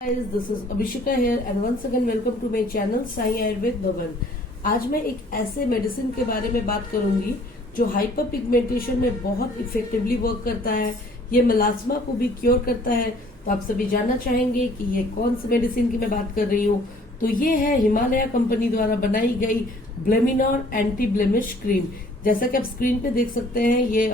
Guys, this is Abhishika here and once again welcome to my channel Sai Ayurveda भवन। आज मैं एक ऐसे मेडिसिन के बारे में बात करूंगी जो हाइपर पिगमेंटेशन में बहुत इफेक्टिवली वर्क करता है। ये मेलास्मा को भी क्योर करता है। तो आप सभी जानना चाहेंगे कि ये कौन सी मेडिसिन की मैं बात कर रही हूँ। तो ये है हिमालय कंपनी द्वारा बनाई गई ब्लेमिनोर एंटी ब्लेमिश क्रीम। जैसा कि आप स्क्रीन पे देख सकते हैं, ये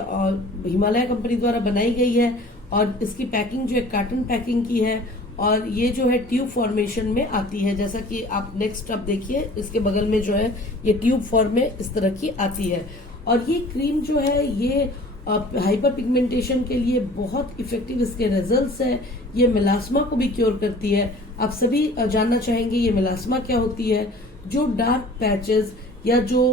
हिमालय कंपनी द्वारा बनाई गई है और इसकी पैकिंग जो है कार्टन पैकिंग की है और ये जो है ट्यूब फॉर्मेशन में आती है। जैसा कि आप नेक्स्ट आप देखिए, इसके बगल में जो है ये ट्यूब फॉर्म में इस तरह की आती है। और ये क्रीम जो है ये हाइपर पिगमेंटेशन के लिए बहुत इफेक्टिव इसके रिजल्ट्स है। ये मेलास्मा को भी क्योर करती है। आप सभी जानना चाहेंगे ये मेलास्मा क्या होती है। जो डार्क पैचेस या जो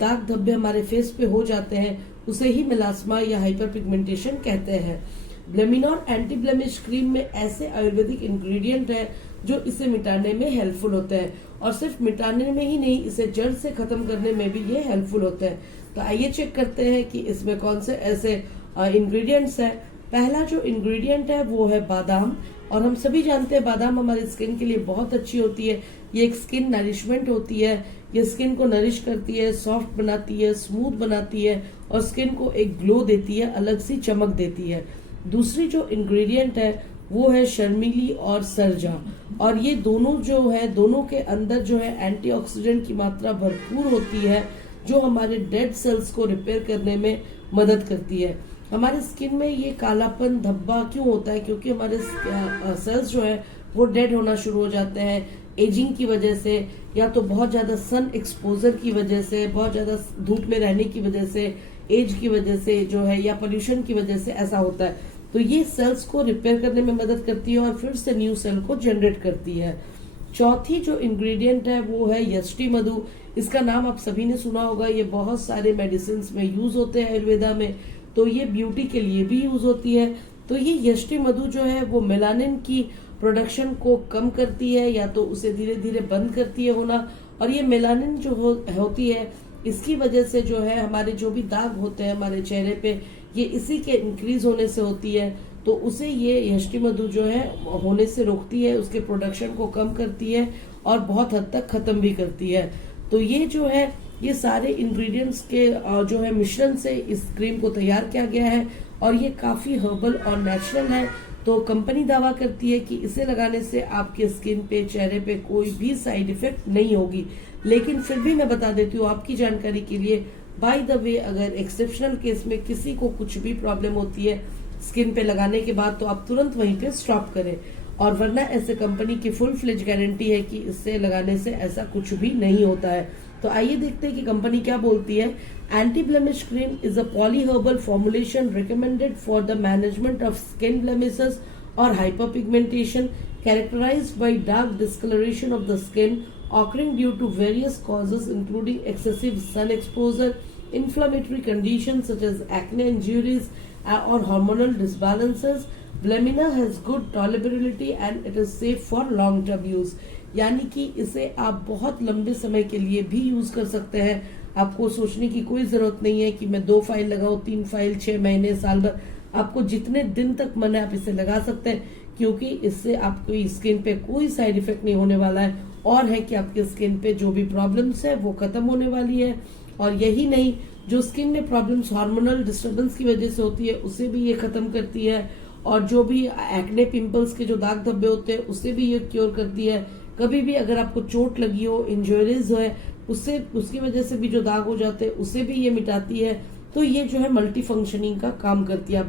दाग धब्बे हमारे फेस पे हो जाते हैं उसे ही मेलास्मा या हाइपर पिगमेंटेशन कहते हैं। ब्लेमिनोर एंटी ब्लेमिश क्रीम में ऐसे आयुर्वेदिक इंग्रेडिएंट है जो इसे मिटाने में हेल्पफुल होते हैं और सिर्फ मिटाने में ही नहीं, इसे जड़ से खत्म करने में भी ये हेल्पफुल होते हैं। तो आइए चेक करते हैं कि इसमें कौन से ऐसे इंग्रेडिएंट्स है। पहला जो इंग्रेडिएंट है वो है बादाम। और हम सभी जानते हैं बादाम हमारी स्किन के लिए बहुत अच्छी होती है। ये एक स्किन नरिशमेंट होती है। ये स्किन को नरिश करती है, सॉफ्ट बनाती है, स्मूथ बनाती है और स्किन को एक ग्लो देती है, अलग सी चमक देती है। दूसरी जो इंग्रेडिएंट है वो है शर्मिली और सरजा। और ये दोनों जो है, दोनों के अंदर जो है एंटीऑक्सीडेंट की मात्रा भरपूर होती है जो हमारे डेड सेल्स को रिपेयर करने में मदद करती है। हमारे स्किन में ये कालापन धब्बा क्यों होता है? क्योंकि हमारे सेल्स जो है वो डेड होना शुरू हो जाते हैं एजिंग की वजह से, या तो बहुत ज्यादा सन एक्सपोजर की वजह से, बहुत ज्यादा धूप में रहने की वजह से, एज की वजह से जो है, या पोल्यूशन की वजह से ऐसा होता है। तो ये सेल्स को रिपेयर करने में मदद करती है और फिर से न्यू सेल को जनरेट करती है। चौथी जो इंग्रेडिएंट है वो है यष्टि मधु। इसका नाम आप सभी ने सुना होगा। ये बहुत सारे मेडिसिन में यूज होते हैं आयुर्वेदा में, तो ये ब्यूटी के लिए भी यूज होती है। तो ये यष्टि मधु जो है वो मेलानिन की प्रोडक्शन को कम करती है या तो उसे धीरे धीरे बंद करती है होना। और ये मेलानिन जो होती है इसकी वजह से जो है हमारे जो भी दाग होते हैं हमारे चेहरे पे, ये इसी के इंक्रीज होने से होती है। तो उसे ये यष्टि मधु जो है होने से रोकती है, उसके प्रोडक्शन को कम करती है और बहुत हद तक खत्म भी करती है। तो ये जो है ये सारे इंग्रेडिएंट्स के जो है मिश्रण से इस क्रीम को तैयार किया गया है और ये काफी हर्बल और नेचुरल है। तो कंपनी दावा करती है कि इसे लगाने से आपके स्किन पे, चेहरे पे कोई भी साइड इफेक्ट नहीं होगी। लेकिन फिर भी मैं बता देती हूँ आपकी जानकारी के लिए, बाय द वे, अगर एक्सेप्शनल केस में किसी को कुछ भी प्रॉब्लम होती है स्किन पे लगाने के बाद तो आप तुरंत वहीं पे स्टॉप करें। और वरना ऐसे कंपनी की फुल फ्लेज गारंटी है कि इससे लगाने से ऐसा कुछ भी नहीं होता है। तो आइए देखते हैं कि कंपनी क्या बोलती है। Anti blemish cream is a polyherbal formulation recommended for the management of skin blemishes और hyperpigmentation characterized by dark discoloration of the skin occurring due to various causes including excessive sun exposure, inflammatory conditions such as acne, injuries or hormonal disbalances. Blemina has good tolerability and it is safe for long term use. यानी कि इसे आप बहुत लंबे समय के लिए भी यूज कर सकते हैं। आपको सोचने की कोई जरूरत नहीं है कि मैं 2 फाइल लगाऊं, 3 फाइल, 6 महीने, साल भर। आपको जितने दिन तक मन है आप इसे लगा सकते हैं, क्योंकि इससे आपकी स्किन पे कोई साइड इफेक्ट नहीं होने वाला है। और है कि आपके स्किन पे जो भी प्रॉब्लम्स है वो खत्म होने वाली है। और यही नहीं, जो स्किन में प्रॉब्लम्स हार्मोनल डिस्टर्बेंस की वजह से होती है उसे भी ये खत्म करती है। और जो भी एक्ने, पिंपल्स के जो दाग धब्बे होते हैं उसे भी ये क्योर करती है। कभी भी अगर आपको चोट लगी हो, इंजरीज है, उससे उसकी वजह से भी जो दाग हो जाते हैं उसे भी ये मिटाती है। तो ये जो है मल्टी फंक्शनिंग का काम करती है, आप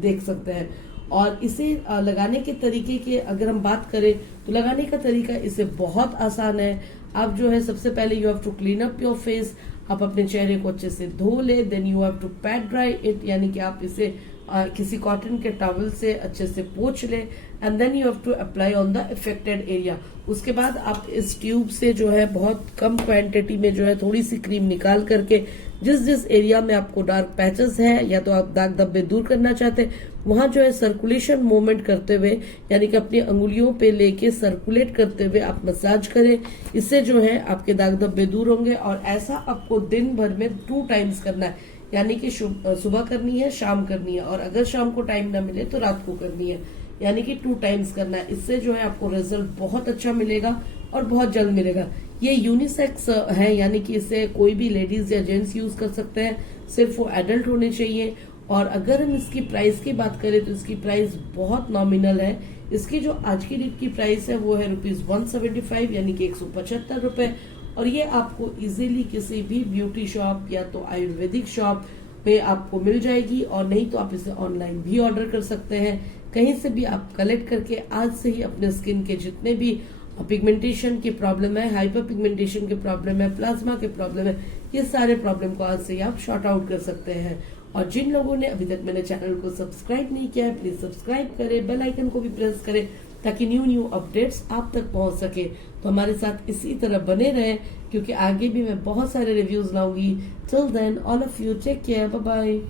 देख सकते हैं। और इसे लगाने के तरीके के अगर हम बात करें तो लगाने का तरीका इसे बहुत आसान है। आप जो है सबसे पहले you have to clean up your face. आप अपने चेहरे को अच्छे से धो ले, then you have to pat dry it, यानी कि आप इसे किसी कॉटन के टॉवल से अच्छे से पोंछ ले and then you have to apply on the affected area. उसके बाद आप इस ट्यूब से जो है बहुत कम क्वांटिटी में जो है थोड़ी सी क्रीम निकाल करके जिस जिस एरिया में आपको डार्क पैचेस है या तो आप दाग धब्बे दूर करना चाहते हैं वहां जो है सर्कुलेशन मूवमेंट करते हुए, यानी कि अपनी अंगुलियों पे लेके सर्कुलेट करते हुए आप मसाज करें। इससे जो है आपके दाग धब्बे दूर होंगे। और ऐसा आपको दिन भर में 2 टाइम्स करना है, यानी कि सुबह करनी है, शाम करनी है, और अगर शाम को टाइम ना मिले तो रात को करनी है। यानी कि 2 टाइम्स करना है। इससे जो है आपको रिजल्ट बहुत अच्छा मिलेगा और बहुत जल्द मिलेगा। ये यूनिसेक्स है, यानी कि इसे कोई भी लेडीज या जेंट्स यूज कर सकते हैं, सिर्फ वो एडल्ट होने चाहिए। और अगर हम इसकी प्राइस की बात करें तो इसकी प्राइस बहुत नॉमिनल है। इसकी जो आज की डेट की प्राइस है वो है ₹175, यानी कि 175 रुपए। और ये आपको इजीली किसी भी ब्यूटी शॉप या तो आयुर्वेदिक शॉप पे आपको मिल जाएगी, और नहीं तो आप इसे ऑनलाइन भी ऑर्डर कर सकते हैं। कहीं से भी आप कलेक्ट करके आज से ही अपने स्किन के जितने भी पिगमेंटेशन की प्रॉब्लम है, हाइपर पिगमेंटेशन की प्रॉब्लम है, प्लाज्मा के प्रॉब्लम है, ये सारे प्रॉब्लम को आज से ही आप शॉर्ट आउट कर सकते हैं। और जिन लोगों ने अभी तक मेरे चैनल को सब्सक्राइब नहीं किया है, प्लीज सब्सक्राइब करें, बेल आइकन को भी प्रेस करें, ताकि न्यू अपडेट्स आप तक पहुंच सके। तो हमारे साथ इसी तरह बने रहें, क्योंकि आगे भी मैं बहुत सारे रिव्यूज लाऊंगी। Till then all of you take care, bye bye.